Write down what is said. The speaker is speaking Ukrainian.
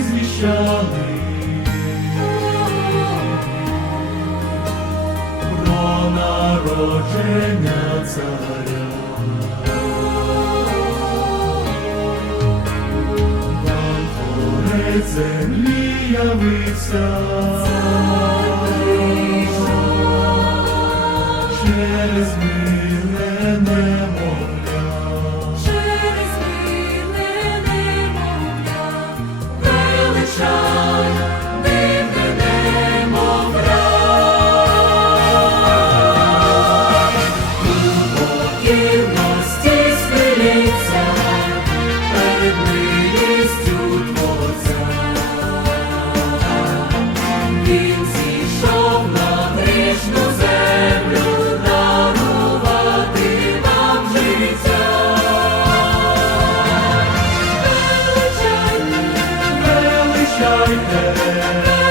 звіщали про народження царя. Нам творець землі явився. Через миле небо Amen.